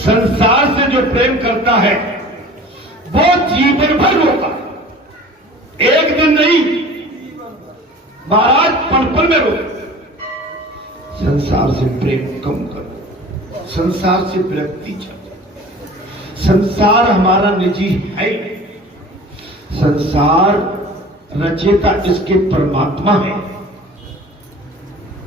संसार से जो प्रेम करता है वो जीवन भर रोता है, एक दिन नहीं महाराज, पल में रोता। संसार से प्रेम कम करो, संसार से विरक्ति चाहिए। संसार हमारा निजी है, संसार रचयिता इसके परमात्मा है,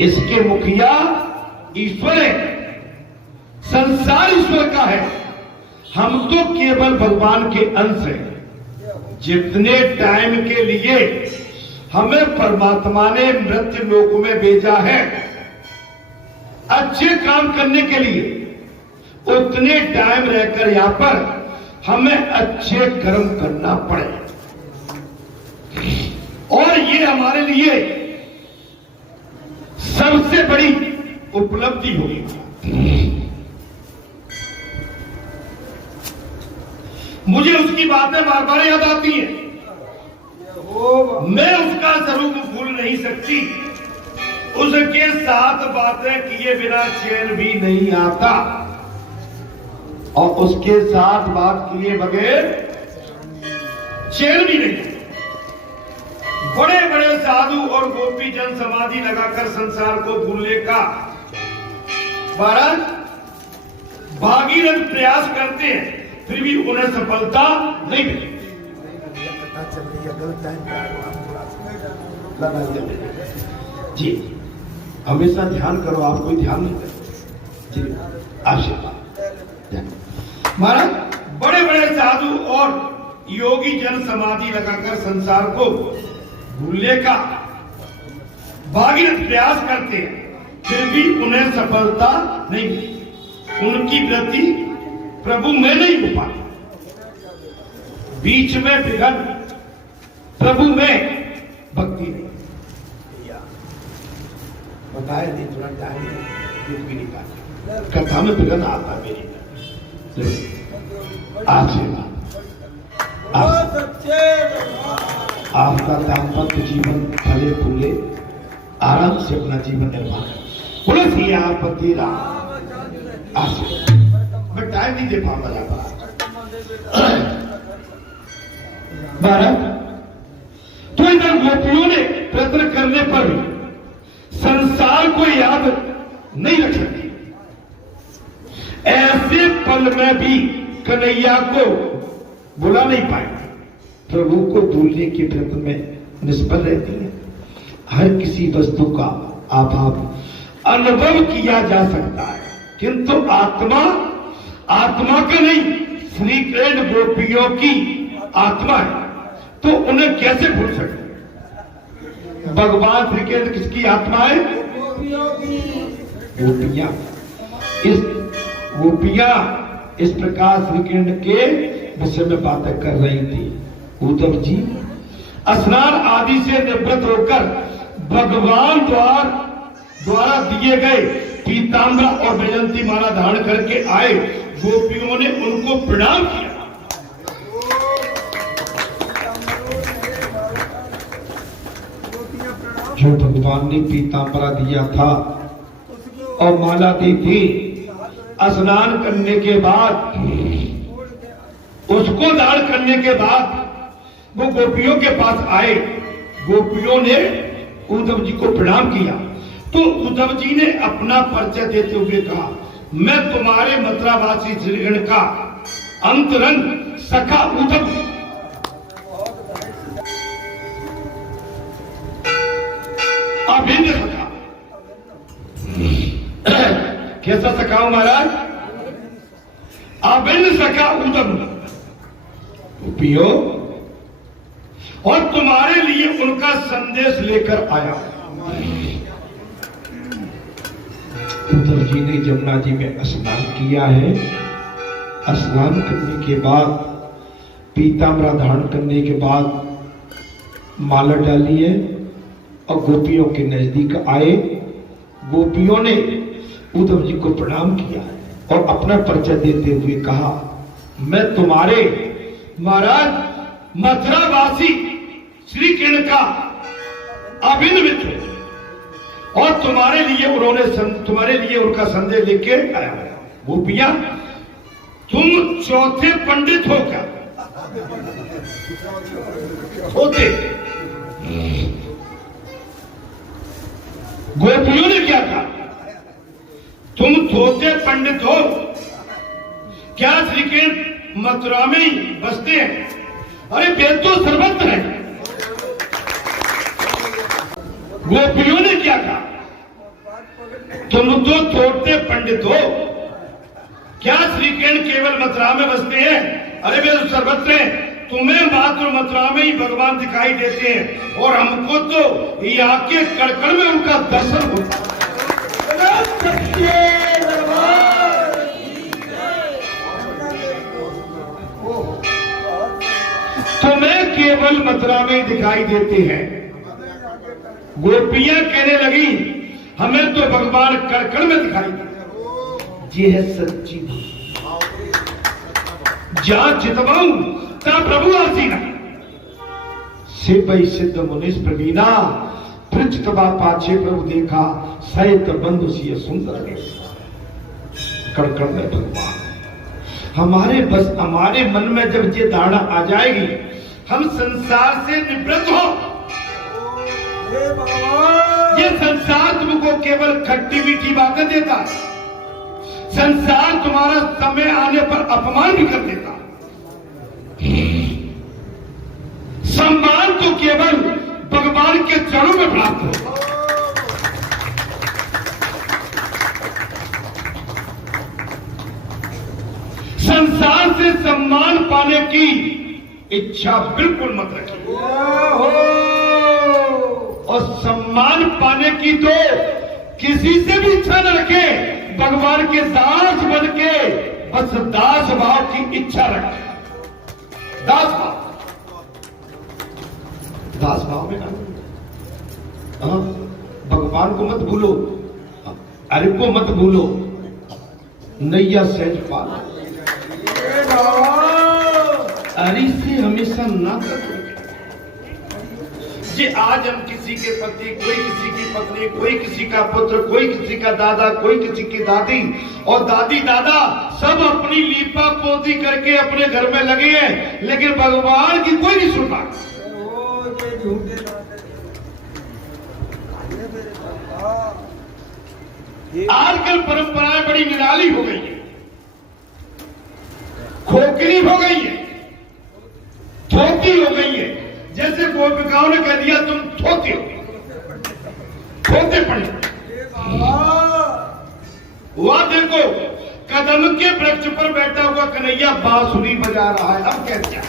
इसके मुखिया ईश्वर है, संसार ईश्वर का है, हम तो केवल भगवान के अंश हैं। जितने टाइम के लिए हमें परमात्मा ने मृत्यु लोक में भेजा है अच्छे काम करने के लिए, उतने टाइम रहकर यहां पर हमें अच्छे कर्म करना पड़े, और ये हमारे लिए सबसे बड़ी उपलब्धि होगी। मुझे उसकी बातें बार बार याद आती हैं, मैं उसका स्वरूप भूल नहीं सकती, उसके साथ बातें किए बिना चैन भी नहीं आता, और उसके साथ बात किए बगैर चैन भी नहीं। बड़े बड़े साधु और गोपी जन समाधि लगाकर संसार को भूलने का महाराज भागीरथ प्रयास करते हैं, फिर भी उन्हें सफलता नहीं मिली। जी हमेशा ध्यान करो, आप कोई ध्यान नहीं करो जी, आशीर्वाद। महाराज बड़े बड़े साधु और योगी जन समाधि लगाकर संसार को भूलने का भागीरथ प्रयास करते हैं, फिर भी उन्हें सफलता नहीं मिली। उनकी वृत्ति प्रभु में नहीं हो पाती, बीच में विघन, प्रभु में भक्ति नहीं। बताया नहीं, थोड़ा टाइम भी निकाल, कथा में विघन आता मेरी आशीर्वाद। आपका दाम्पत्य जीवन फले फूले, आराम से अपना जीवन निर्वाह करें। बोले सियापति राम। आशीर्वाद मैं टाइम नहीं दे पाऊंगा यहाँ पर। तो इधर गोपियों ने प्रयत्न करने पर भी संसार को याद नहीं रख सकती, ऐसे पल में भी कन्हैया को बुला नहीं पाए, प्रभु को भूलने के प्रयत्न में निष्फल रहती है। हर किसी वस्तु का अभाव अनुभव किया जा सकता है, किंतु आत्मा का नहीं, श्री कृष्ण गोपियों की आत्मा है, तो उन्हें कैसे भूल सकते? भगवान श्री कृष्ण किसकी आत्मा है? गोपियां। गोपियां इस प्रकार श्री कृष्ण के विषय में बातें कर रही थी। उद्धव जी स्नान आदि से निवृत्त होकर भगवान द्वारा दिए गए पीताम्बर और वैजयंती माला धारण करके आए। गोपियों ने उनको प्रणाम किया। जो भगवान ने पीताम्बरा दिया था और माला दी थी, स्नान करने के बाद, उसको धारण करने के बाद वो गोपियों के पास आए। गोपियों ने उद्धव जी को प्रणाम किया, तो उद्धव जी ने अपना परिचय देते हुए कहा, मैं तुम्हारे मथुरावासी श्रीगण का अंतरंग सखा उद्धव। अभिन्न सखा। कैसा सखा हूं महाराज? अभिन्न सखा उद्धव पियो, और तुम्हारे लिए उनका संदेश लेकर आया। उद्धव जी ने जमुना जी में स्नान किया है। स्नान करने के बाद, पीताम्बरा धारण करने के बाद माला डाली है और गोपियों के नजदीक आए। गोपियों ने उद्धव जी को प्रणाम किया और अपना परिचय देते हुए कहा, मैं तुम्हारे महाराज मथुरावासी श्री कृष्ण का अभिन्न मित्र, और तुम्हारे लिए उनका संदेश लेके आया। गोपियां तुम चौथे पंडित हो क्या? होते। गोपियों ने क्या कहा? तुम चौथे पंडित हो क्या? श्री कृष्ण मथुरा में ही बसते हैं? अरे वेद तो सर्वत्र है। गोपियों ने क्या कहा? तुम तो छोटे पंडित हो क्या? श्री कृष्ण केवल मथुरा में बसते हैं? अरे वे सर्वत्र हैं। तुम्हें मात्र मथुरा में ही भगवान दिखाई देते हैं और हमको तो यहाँ के कड़कड़ में उनका दर्शन होता है। तुम्हें केवल मथुरा में ही दिखाई देते हैं। गोपियां कहने लगी हमें तो भगवान कड़कड़ में दिखाई देते। ये है सच्ची जहां चितवाऊं ता प्रभु आसीना। सिपई सिद्ध मुनिस प्रवीणा पृथ्वा पाछे प्रभु देखा सहित बंधु सिय सुंदर। कड़कड़ में भगवान हमारे मन में जब ये धारणा आ जाएगी हम संसार से निवृत्त हो। ये संसार तुमको केवल खट्टी मीठी बातें देता है। संसार तुम्हारा समय आने पर अपमान भी कर देता। सम्मान तो केवल भगवान के चरणों में प्राप्त हो। संसार से सम्मान पाने की इच्छा बिल्कुल मत रखिए। और सम्मान पाने की तो किसी से भी इच्छा न रखे। भगवान के दास बन के बस दास भाव की इच्छा रखे। दास भाव में ना भगवान को मत भूलो, अरे को मत भूलो। नैया सहज पाल अरे से हमेशा ना करो। जे आज हम किसी के पति, कोई किसी की पत्नी, कोई किसी का पुत्र, कोई किसी का दादा, कोई किसी की दादी और दादी दादा सब अपनी लीपा पोती करके अपने घर में लगे हैं, लेकिन भगवान की कोई नहीं सुन रहा। आजकल परंपराएं बड़ी निराली हो गई है, खोखली हो गई है, थोती हो गई है। जैसे गोपिकाओं ने कह दिया तुम थोते हो, थोते पंडित। वह देखो कदम के वृक्ष पर बैठा हुआ कन्हैया बांसुरी बजा रहा है। अब क्या किया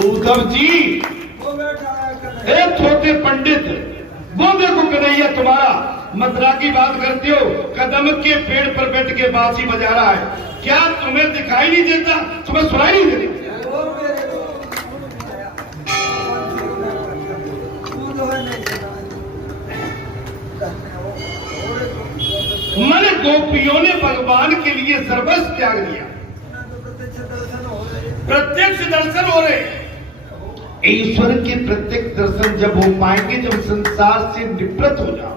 उद्धव जी? थोते पंडित, वो देखो कन्हैया तुम्हारा मथुरा की बात करते हो, कदम के पेड़ पर बैठ के बांसुरी बजा रहा है। क्या तुम्हें दिखाई नहीं देता? तुम्हें सुनाई नहीं देता? मन गोपियों ने भगवान के लिए सर्वस्व त्याग दिया। प्रत्यक्ष दर्शन हो रहे। ईश्वर के प्रत्यक्ष दर्शन जब हो पाएंगे जब संसार से निवृत्त हो जाओ।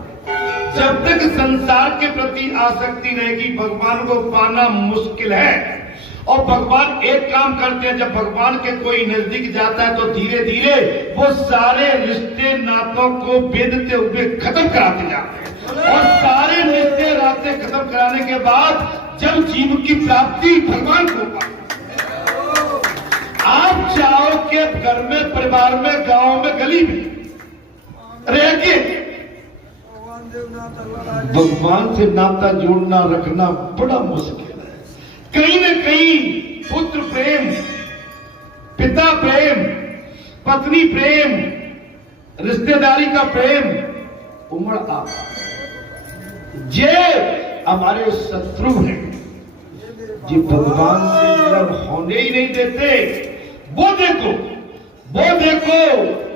जब तक संसार के प्रति आसक्ति रहेगी भगवान को पाना मुश्किल है। और भगवान एक काम करते हैं, जब भगवान के कोई नजदीक जाता है तो धीरे धीरे वो सारे रिश्ते नातों को बेदते हुए खत्म कराते जाते हैं। और सारे रिश्ते नाते खत्म कराने के बाद जब जीव की प्राप्ति भगवान को पाए। आप चाहो कि घर में, परिवार में, गांव में, गली में रह के भगवान से नाता जोड़ना रखना बड़ा मुश्किल है। कहीं न कहीं पुत्र प्रेम, पिता प्रेम, पत्नी प्रेम, रिश्तेदारी का प्रेम उमड़ आता। जे हमारे शत्रु हैं, जो भगवान से मिलन होने ही नहीं देते। वो देखो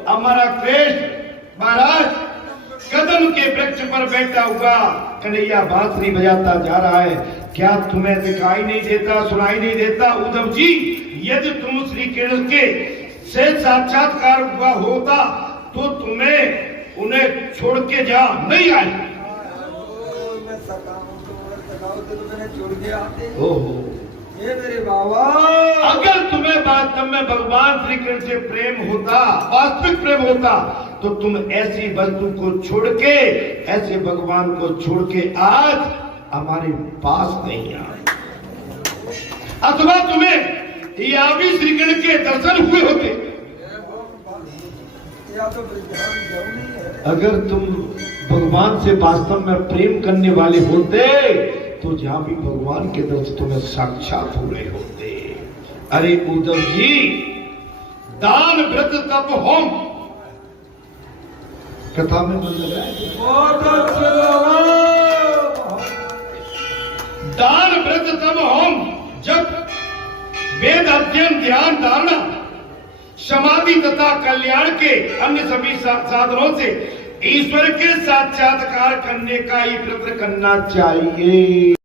हमारा कृष्ण महाराज कदम के वृक्ष पर बैठा हुआ कन्हैया बांसुरी बजाता जा रहा है। क्या तुम्हें दिखाई नहीं देता, सुनाई नहीं देता? उद्धव जी, यदि तुम श्री कृष्ण के से साक्षात्कार हुआ होता तो तुम्हें उन्हें छोड़ के जा नहीं आए। होते तो मैंने छोड़ के आते। ओहो, हे मेरे बाबा, अगर तुम्हें वास्तव में भगवान श्री कृष्ण से प्रेम होता, वास्तविक प्रेम होता, तो तुम ऐसी वस्तु को छोड़ के, ऐसे भगवान को छोड़ के आज हमारे पास नहीं आए, अथवा तुम्हें या भी श्री कृष्ण के दर्शन हुए होते। या तो नहीं है। अगर तुम भगवान से वास्तव में प्रेम करने वाले होते तो जहां भी भगवान के दर्शन तुम्हें साक्षात हो रहे होते। अरे उद्धव जी, दान व्रत तप होम कथा में मन लगाए। बहुत अच्छे बाबा। दान व्रत तप होम जब वेद अध्ययन ध्यान धारणा समाधि तथा कल्याण के अन्य सभी साधनों से ईश्वर के साक्षात्कार करने का ही व्रत करना चाहिए।